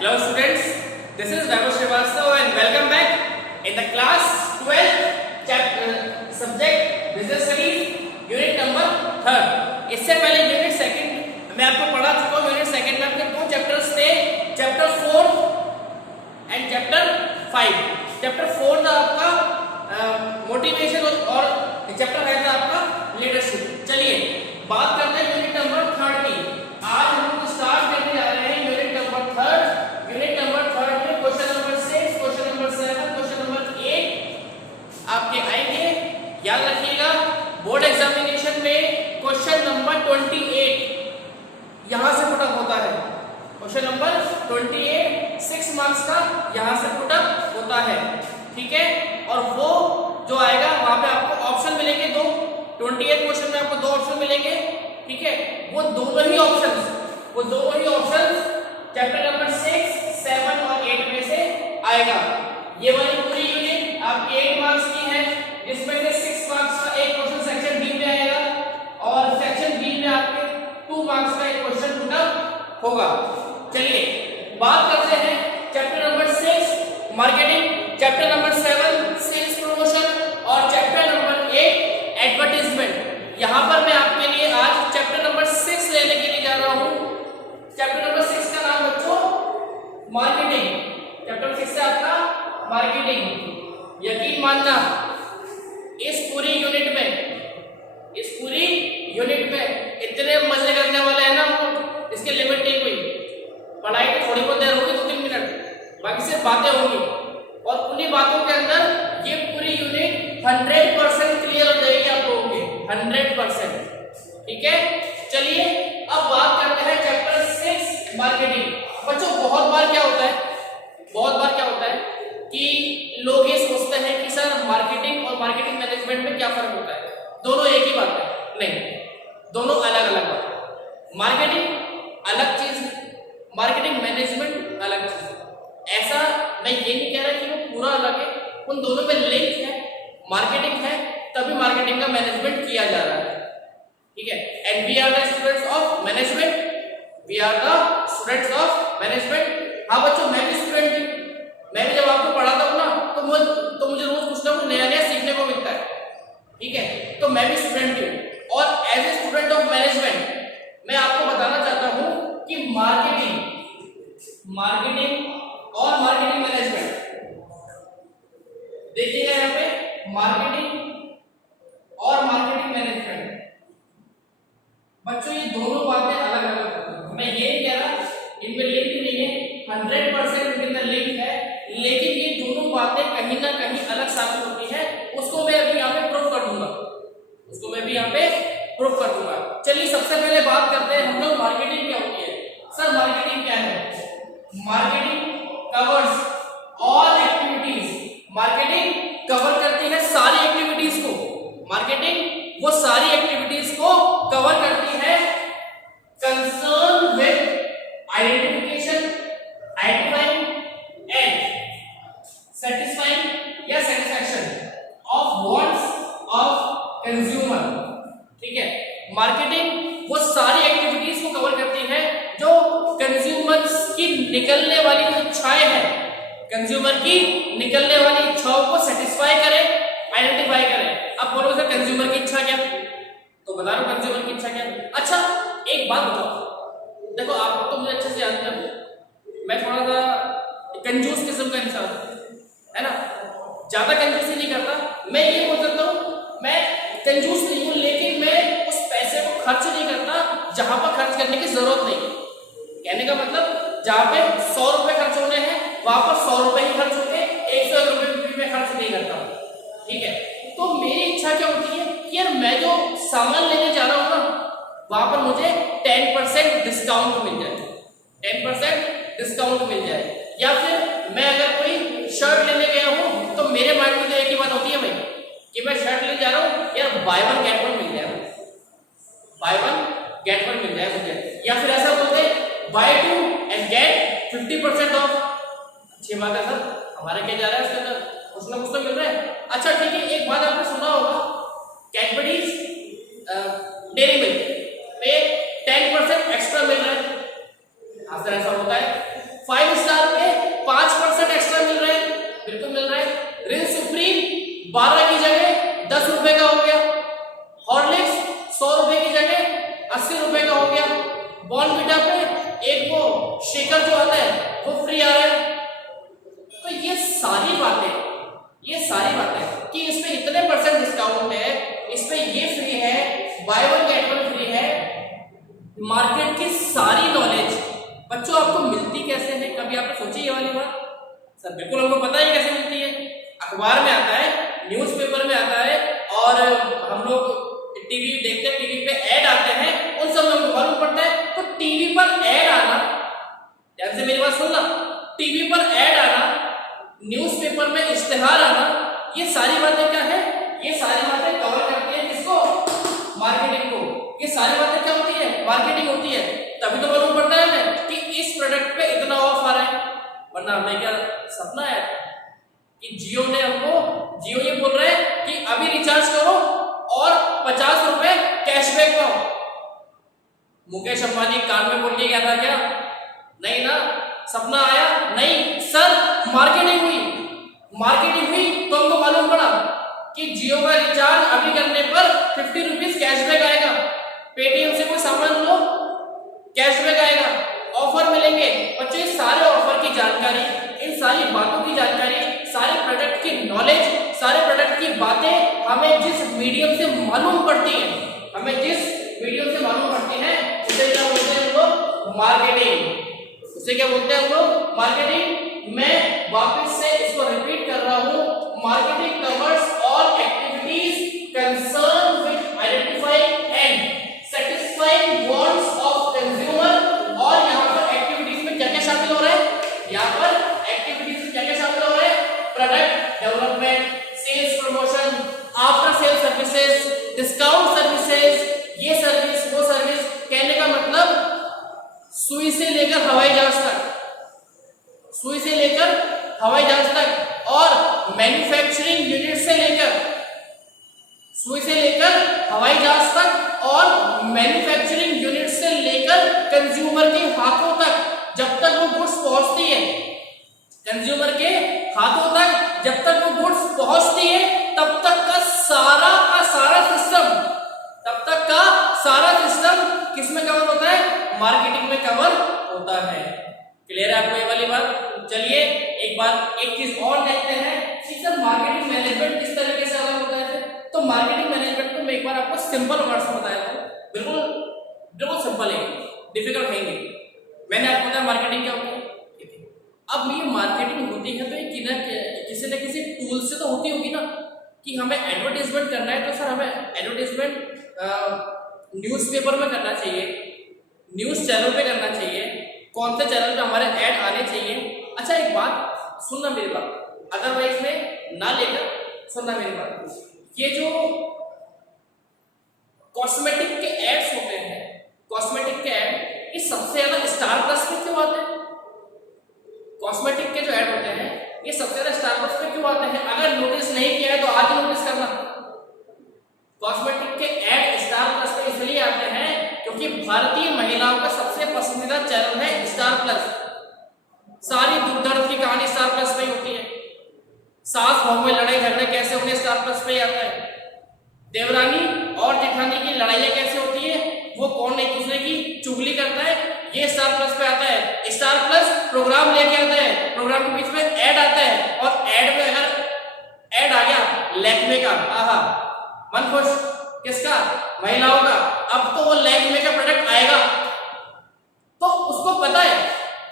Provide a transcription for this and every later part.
Hello students, this is Vaibhav Srivastava and welcome back in the class 12 chapter subject business studies unit number 3rd। इससे पहले unit second मैं आपको पढ़ा चुका हूँ। यूनिट सेकंड में आपके दो चैप्टर्स थे, चैप्टर 4 एंड चैप्टर 5। चैप्टर 4 था आपका मोटिवेशन और चैप्टर 5 था आपका लीडरशिप। चलिए बात करते हैं यूनिट नंबर 3rd की। आज हम स्टार्ट करने जा रहे हैं unit number 3rd। Unit number 3rd में question number 6, question number 7, question number 8 आपके आएंगे। याद रखिएगा बोर्ड एग्जामिनेशन में क्वेश्चन नंबर 28 यहां से पुटअप होता है। क्वेश्चन नंबर 28 6 मार्क्स का यहां से पुटअप होता है, ठीक है। और वो जो आएगा वहां पे आपको ऑप्शन मिलेंगे दो। 28 क्वेश्चन में आपको दो ऑप्शन मिलेंगे, ठीक है। वो दोनों ही ऑप्शंस चैप्टर नंबर 6, 7 और 8 में से आएगा। ये वाली पूरी यूनिट आपकी 8 मार्क्स की है, जिसमें से 6 मार्क्स का एक क्वेश्चन सेक्शन बी में आएगा और सेक्शन बी में आपके 2 मार्क्स का एक क्वेश्चन पुटअप होगा। चलिए बात करते हैं chapter number 6 marketing, chapter number 7 sales promotion और चैप्टर नंबर 8 एडवर्टाइजमेंट। यहां पर मैं आपके लिए आज चैप्टर नंबर 6 लेने के लिए जा रहा हूं। चैप्टर नंबर 6 का नाम बच्चों मार्केटिंग। चैप्टर 6 से आपका मार्केटिंग। यकीन मानना इस पूरी यूनिट में इतने मजे करने वाले हैं ना, इसके लिमिट नहीं हुई। पढ़ाई में थोड़ी बहुत देर होगी 2-3 मिनट, बाकी सिर्फ बातें होंगी और उन्हीं बातों के अंदर ये पूरी यूनिट 100% क्लियर हो जाएगी आप लोगों के, 100%, ठीक है। चलिए अब बात करते हैं चैप्टर 6 मार्केटिंग। बच्चों बहुत बार क्या होता है कि लोग ये सोचते हैं कि सर मार्केटिंग और मार्केटिंग मैनेजमेंट में क्या फर्क होता है, दोनों एक ही बात है। नहीं, दोनों अलग अलग बात है। मार्केटिंग अलग चीज है, मार्केटिंग मैनेजमेंट अलग चीज है। ऐसा मैं ये नहीं कह रहा कि वो पूरा अलग है, उन दोनों में लिंक है। मार्केटिंग है तभी मार्केटिंग का मैनेजमेंट किया जा रहा है, ठीक है। And we are the students of management, हाँ बच्चों मैं भी स्टूडेंट थी। मैं भी जब आपको पढ़ाता हूँ ना तो मुझे रोज कुछ ना कुछ नया नया सीखने को मिलता है, ठीक है। तो मैं भी स्टूडेंट हूँ और as a student of management मैं आपको बताना चाहता हूँ कि मार्केटिंग और मार्केटिंग मैनेजमेंट, देखिएगा यहाँ पे मार्केटिंग और मार्केटिंग मैनेजमेंट, बच्चों ये दोनों बातें अलग अलग हैं। मैं ये नहीं कह रहा इनमें लिंक नहीं है, 100% इनमें लिंक है, लेकिन ये दोनों बातें कहीं ना कहीं अलग साबित होती है। उसको मैं अभी यहाँ पे प्रूफ कर दूंगा, चलिए सबसे पहले बात करते हैं हम लोग मार्केटिंग क्या होती है। सर मार्केटिंग क्या है? Marketing covers all activities. Marketing cover करती है सारी एक्टिविटीज को। मार्केटिंग वो सारी एक्टिविटीज को कवर करती है concern with identification, identifying and satisfying या satisfaction of wants of consumer, ठीक है। मार्केटिंग वो सारी एक्टिविटीज को कवर करती है जो कंज्यूमर्स की निकलने वाली जो इच्छाएं हैं, कंज्यूमर की निकलने वाली इच्छाओं को सेटिस्फाई करे, आइडेंटिफाई करे। अब बोलो सर कंज्यूमर की इच्छा क्या, तो बता रहा हूं कंज्यूमर की इच्छा क्या। अच्छा एक बात बताओ, देखो आप तो मुझे अच्छे से जानते हो, मैं थोड़ा सा कंजूस किस्म का इंसान है ना, ज्यादा कंजूसी नहीं करता। मैं ये बोल सकता हूँ मैं कंजूस नहीं हूँ, लेकिन मैं उस पैसे को खर्च नहीं करता जहां पर खर्च करने की जरूरत नहीं है। कहने का मतलब जहां पे 100 रुपए खर्च होने हैं वहां पर 100 रुपए ही खर्च होते हैं, 101 रुपए में खर्च नहीं करता, ठीक है। तो मेरी इच्छा क्या होती है कि यार मैं जो सामान लेने जा रहा हूँ ना वहां पर मुझे 10% डिस्काउंट मिल जाए, 10% डिस्काउंट मिल जाए। या फिर मैं अगर कोई शर्ट लेने गया हूं तो मेरे माइंड में तो एक ही बात होती है भाई कि मैं शर्ट लेने जा रहा हूं, यार बाय वन गेट वन मिल जाए, बाय वन गेट वन मिल जाए मुझे। या फिर ऐसा बोलते हैं बाय 2 एंड गेट 50% ऑफ। अच्छी बात है सर, हमारा क्या जा रहा है उसके अंदर, कुछ ना कुछ तो मिल रहा है। अच्छा ठीक है, एक बात आपने सुना होगा कैडबरीज डेयरी मिल्क पे 10% एक्स्ट्रा मिल रहा है, ऐसा होता है। 5 स्टार फ्री आ रहा है। तो ये सारी बातें कि इस पे इतने परसेंट डिस्काउंट है, इस पे ये फ्री है, by one get one free है, मार्केट की सारी नॉलेज बच्चों आपको मिलती कैसे है? कभी आपने सोची ये वाली बात? सर बिल्कुल हमको पता है कैसे मिलती है, अखबार में आता है, न्यूज़पेपर में आता है, और हम लोग टीवी देखते हैं, टीवी पे ऐड आते हैं, उन सब में हमको मालूम पड़ता है। तो टीवी पर ऐड आना, ध्यान से मेरी बात सुनना, टीवी पर ऐड आना, न्यूज़पेपर में इश्तिहार आना, ये सारी बातें क्या है? ये सारी बातें कवर करती है किसको? मार्केटिंग को। ये सारी बातें क्या होती है? मार्केटिंग होती है। तभी तो मालूम पड़ता है हमें कि इस प्रोडक्ट पे इतना ऑफ आ रहा है। वरना हमें क्या सपना है कि जियो ने हमको, जियो ये बोल रहा है कि अभी रिचार्ज करो और 50 रुपए कैशबैक पाओ। मुकेश अंबानी कान में बोल के गया था क्या? नहीं ना, सपना आया नहीं सर, मार्केटिंग हुई तो हमको मालूम पड़ा कि जियो का रिचार्ज अभी करने पर 50 रुपीज कैशबैक आएगा, पेटीएम से कोई सामान लो कैशबैक आएगा, ऑफर मिलेंगे। बच्चों इस सारे ऑफर की जानकारी, इन सारी बातों की जानकारी, सारे प्रोडक्ट की नॉलेज, सारे प्रोडक्ट की बातें हमें जिस मीडियम से मालूम पड़ती है, उसे क्या बोलते हैं हम लोग? मार्केटिंग। उसे क्या बोलते हैं हम लोग? मार्केटिंग। मैं वापस से इसको रिपीट कर रहा हूं, marketing covers all activities concern with identifying and satisfying wants of consumer. और यहां पर एक्टिविटीज में क्या क्या शामिल हो रहा है? यहां पर एक्टिविटीज में क्या क्या शामिल हो रहा है? Product development, sales promotion, after sale services, discount services, ये सर्विस वो सर्विस। कहने का मतलब सुई से लेकर हवाई जहाज तक, और मैन्युफैक्चरिंग यूनिट से लेकर सुई से लेकर हवाई जहाज तक और मैन्युफैक्चरिंग यूनिट से लेकर कंज्यूमर के हाथों तक, जब तक वो गुड्स पहुंचती है, कंज्यूमर के हाथों तक जब तक वो गुड्स पहुंचती है, तब तक का सारा सिस्टम किसमें कवर होता है? मार्केटिंग में कवर होता है। क्लियर है आपको ये वाली बात? चलिए एक चीज और देखते हैं कि सर मार्केटिंग मैनेजमेंट किस तरीके से अलग होता है। तो मार्केटिंग मैनेजमेंट को मैं एक बार आपको सिंपल वर्ड्स में बताया था, बिल्कुल सिंपल है, डिफिकल्ट है नहीं। मैंने आपको बताया मार्केटिंग क्या होती है, ठीक है। अब ये मार्केटिंग होती है तो ये किसी न किसी टूल से तो होती होगी ना, कि हमें एडवर्टाइजमेंट करना है तो सर हमें एडवर्टाइजमेंट न्यूज़पेपर में करना चाहिए, न्यूज़ चैनल पे करना चाहिए, कौन से चैनल पे हमारे ऐड आने चाहिए। अच्छा एक बात सुनना मेरी बात, अदरवाइज में ना लेकर सुनना मेरी बात। ये जो कॉस्मेटिक के एड्स होते हैं, कॉस्मेटिक के ऐड, ये सबसे ज्यादा स्टार प्लस पे क्यों आते हैं? कॉस्मेटिक के जो ऐड होते हैं ये सबसे ज्यादा स्टार प्लस पे क्यों आते हैं? अगर नोटिस नहीं किया है तो आज ही नोटिस करना। कॉस्मेटिक के ऐड स्टार प्लस पे इसलिए आते हैं क्योंकि भारतीय महिलाओं का सबसे पसंदीदा चैनल है स्टार प्लस। सारी दुख दर्द की कहानी स्टार प्लस पे ही होती है। सास बहू में लड़ाई झगड़े कैसे होंगे, स्टार प्लस पे ही आता है। देवरानी और जेठानी की लड़ाइयां कैसे होती है, वो कौन एक दूसरे की चुगली करता है, ये स्टार प्लस पे आता है। स्टार प्लस प्रोग्राम लेके आता है, प्रोग्राम के बीच में ऐड आता है, और ऐड में अगर ऐड आ गया लैक्मे का, आहा मन खुश, किसका? महिलाओं का। अब तो वो लैक्मे का प्रोडक्ट आएगा, तो उसको पता है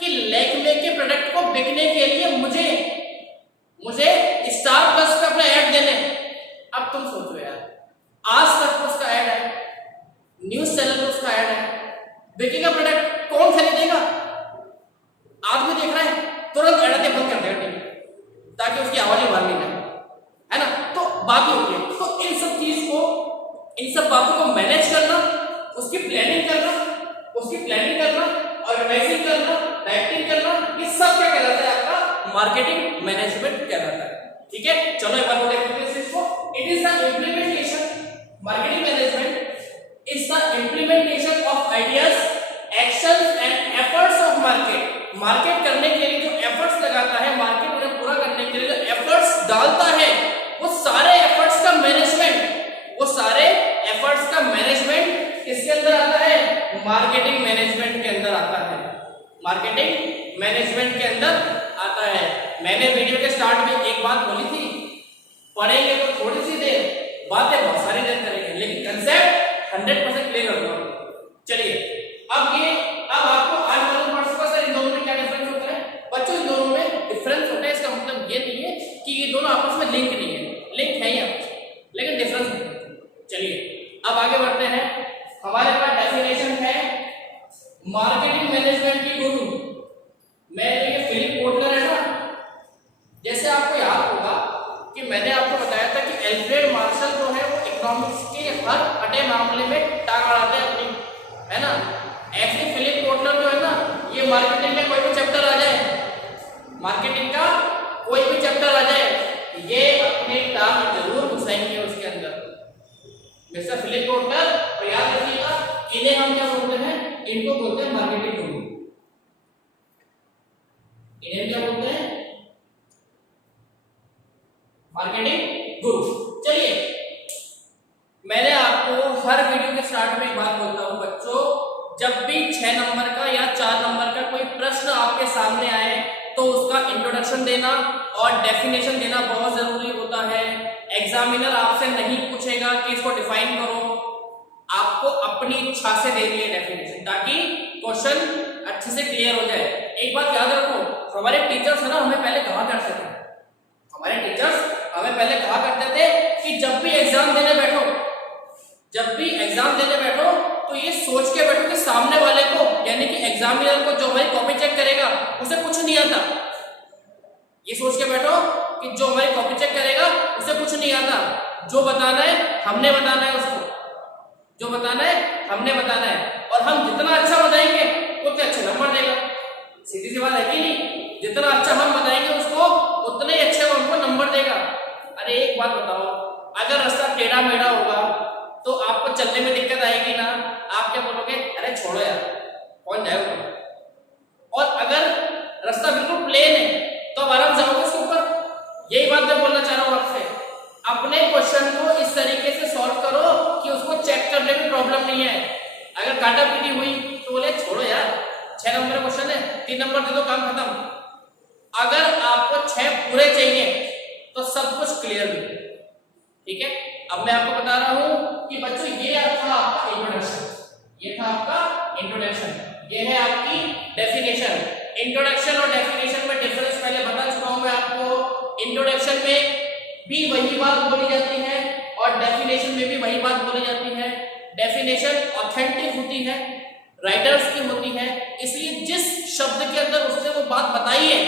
कि लैक्मे के प्रोडक्ट को बिकने के लिए मुझे स्टार प्लस पे अपना ऐड देने। अब तुम सोचो यार, आज तक उसका ऐड है, न्यूज चैनल पे उसका ऐड है, बिकेगा प्रोडक्ट, कौन खरीदेगा? आदमी देख रहा है तुरंत ऐड आते बंद कर देगा टीवी, ताकि उसकी आवाज बाहर नहीं जाए, है ना? तो बात होती है। तो इन सब बातों को मैनेज करना, उसकी प्लानिंग करना, ऑर्गेनाइजिंग करना, डायरेक्टिंग करना, ये सब क्या कहलाता है? आपका मार्केटिंग मैनेजमेंट कहलाता है। ठीक है, चलो एक बार देखते हैं इसको। It is the implementation, marketing management is the implementation of ideas, actions and efforts of market. Market करने के लिए जो एफर्ट्स लगाता है, मार्केट उन्हें पूरा करने के लिए जो एफर्ट्स डालता है, वो सारे एफर्ट्स का मैनेजमेंट किसके अंदर आता है? मार्केटिंग मैनेजमेंट के अंदर आता है। मार्केटिंग मैनेजमेंट के अंदर आता है। मैंने वीडियो के स्टार्ट में एक बात बोली थी, पढ़ेंगे तो थोड़ी सी देर, बातें बहुत सारी देर करेंगे, लेकिन कंसेप्ट 100% क्लियर होगा। चलिए अब आपको आज मालूम पड़ चुका सर इन दोनों में क्या डिफरेंस होता है। बच्चों इन दोनों में डिफरेंस होता है, इसका मतलब ये नहीं है कि ये दोनों आपस में लिंक नहीं है, लिंक है ही आपस में, लेकिन डिफरेंस है। चलिए अब आगे बढ़ते हैं। हमारे पास डेफिनेशन है मार्केटिंग मैनेजमेंट की गुरु। मैं तो ये फिलिप कोटलर है ना, जैसे आपको याद होगा कि मैंने आपको बताया था कि एल्फ्रेड मार्शल जो है वो इकोनॉमिक्स के हर फटे मामले में टांग अड़ाते हैं अपनी, है ना। ऐसे फिलिप कोटलर जो है ना, ये मार्केटिंग का कोई भी चैप्टर आ जाए, मार्केटिंग का कोई भी चैप्टर आ जाए, ये अपने टांग जरूर घुसाएंगे उसके अंदर, मिस्टर फिलिप कोटलर। और याद रखिएगा इन्हें हम क्या बोलते हैं, इनको बोलते हैं मार्केटिंग गुरु। इन्हें क्या बोलते हैं, मार्केटिंग गुरु। चलिए मैंने आपको हर वीडियो के स्टार्ट में एक बात बोलता हूं बच्चों, जब भी 6 नंबर का या 4 नंबर का कोई प्रश्न आपके सामने आए तो उसका इंट्रोडक्शन देना और डेफिनेशन देना बहुत जरूरी होता है। एग्जामिनर आपसे नहीं पूछेगा कि इसको डिफाइन करो, आपको अपनी इच्छा से देनी है डेफिनेशन, ताकि क्वेश्चन अच्छे से क्लियर हो जाए। एक बात याद रखो, हमारे टीचर्स है ना, हमें पहले कहा करते थे, हमारे टीचर्स हमें पहले कहा करते थे कि जब भी एग्जाम देने बैठो, जब भी एग्जाम देने बैठो तो ये सोच के बैठो कि सामने वाले को, यानी कि एग्जामिनर को, जो हमारी कॉपी चेक करेगा उसे कुछ नहीं आता। ये सोच के बैठो कि जो हमारी कॉपी चेक करेगा उसे कुछ नहीं आता, जो बताना है हमने बताना है, उसको जो बताना है हमने बताना है, और हम जितना अच्छा बताएंगे उतने अच्छे नंबर देगा। सीधी सी बात है कि नहीं, जितना अच्छा हम बताएंगे उसको उतने ही अच्छे वो हमको नंबर देगा। अरे एक बात बताओ, अगर रास्ता टेढ़ा मेढ़ा होगा तो आपको चलने में दिक्कत आएगी ना, आप क्या बोलोगे, अरे छोड़ो यार कौन जाएगा। और अगर रास्ता बिल्कुल प्लेन है तो अब आराम जाओगे उसके ऊपर। यही बात मैं बोलना चाह रहा हूं आपसे, अपने क्वेश्चन को इस तरीके से सॉल्व करो कि उसको चेक करने में प्रॉब्लम नहीं है। अगर काटा पीटी हुई तो बोले छोड़ो यार, 6 नंबर क्वेश्चन है, 3 नंबर दे दो, काम खत्म। अगर आपको 6 पूरे चाहिए तो सब कुछ क्लियर भी, ठीक है। अब मैं आपको बता रहा हूं कि बच्चों ये था आपका इंट्रोडक्शन, ये था आपका इंट्रोडक्शन, ये है आपकी डेफिनेशन। इंट्रोडक्शन और डेफिनेशन में डिफरेंस पहले बता चुका हूं मैं आपको। इंट्रोडक्शन में भी वही बात बोली जाती है और डेफिनेशन में भी वही बात बोली जाती है। डेफिनेशन ऑथेंटिक होती है, राइटर्स की होती है, इसलिए जिस शब्द के अंदर उसने वो बात बताई है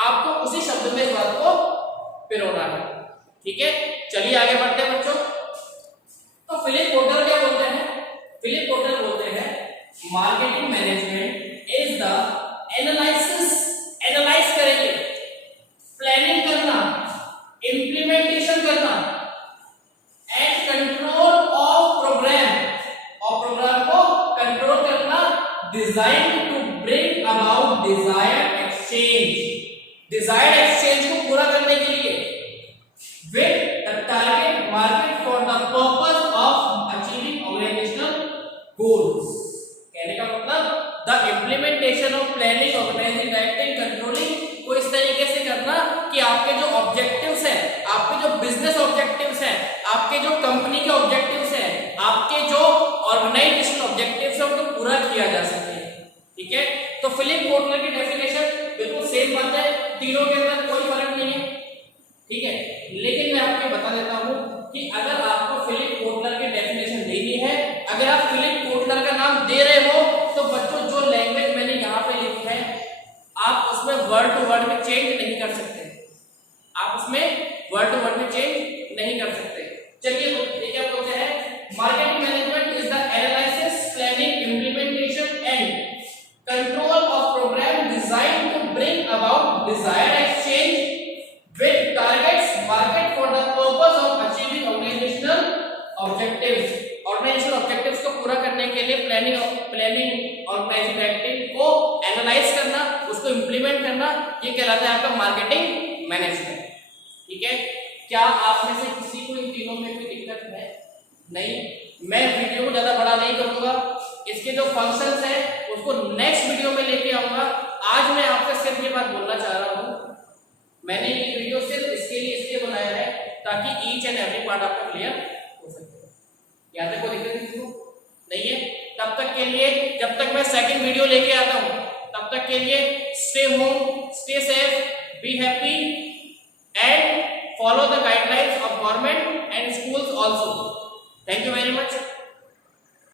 आपको उसी शब्द में इस बात को पिरोना है, ठीक है। चलिए आगे बढ़ते हैं बच्चों। तो फिलिप कोटलर क्या बोलते हैं, फिलिप कोटलर बोलते हैं marketing management is the analyse करेंगे, प्लानिंग करना, इंप्लीमेंटेशन करना एंड कंट्रोल ऑफ प्रोग्राम, और प्रोग्राम को कंट्रोल करना, design to bring about desired exchange को पूरा करने के लिए with the target market for the purpose of achieving organizational goals। कहने का मतलब the implementation of planning, organizing, directing, controlling को इस तरीके से करना कि आपके जो ऑब्जेक्टिव्स हैं, आपके जो बिजनेस ऑब्जेक्टिव्स हैं, आपके जो कंपनी के ऑब्जेक्टिव्स हैं, आपके जो ऑर्गेनाइजेशन ऑब्जेक्टिव्स हैं उनको पूरा किया जा सके, ठीक है। तो फिलिप कोटलर की डेफिनेशन बिल्कुल सेम बात है, तीनों के अंदर कोई फर्क नहीं है, ठीक है। लेकिन मैं आपको बता देता हूं कि अगर आपको फिलिप कोटलर की डेफिनेशन देनी है, अगर आप फिलिप कोटलर का नाम दे रहे हो तो बच्चों जो लैंग्वेज मैंने यहां पे लिखी है आप उसमें वर्ड टू वर्ड में चेंज नहीं कर सकते, आप उसमें वर्ड टू वर्ड में चेंज नहीं कर सकते। चलिए ये क्या बोलते हैं, marketing management is the analysis, planning, implementation and control of programme design to bring about desired exchange with targets market for the purpose of achieving organizational objectives। Organisational objectives को पूरा करने के लिए प्लानिंग ऑर्गेनाइजिंग एक्टिव को analyse करना, उसको implement करना, ये कहलाता है आपका मार्केटिंग मैनेजमेंट, ठीक है। क्या आप में से किसी को इन तीनों में कोई दिक्कत है? नहीं। मैं वीडियो को ज्यादा बड़ा नहीं करूंगा, इसके जो फंक्शंस हैं उसको नेक्स्ट वीडियो में लेके आऊंगा। आज मैं आपसे सिर्फ ये बात बोलना चाह रहा हूँ, मैंने ये वीडियो सिर्फ इसके लिए इसलिए बनाया है ताकि ईच एंड एवरी पार्ट आपका क्लियर हो सके। यहाँ तक कोई दिक्कत नहीं है। तब तक के लिए, जब तक मैं सेकंड वीडियो लेके आता हूँ, तब तक के लिए stay home, stay safe, be happy and follow the guidelines of government and schools also. Thank you very much.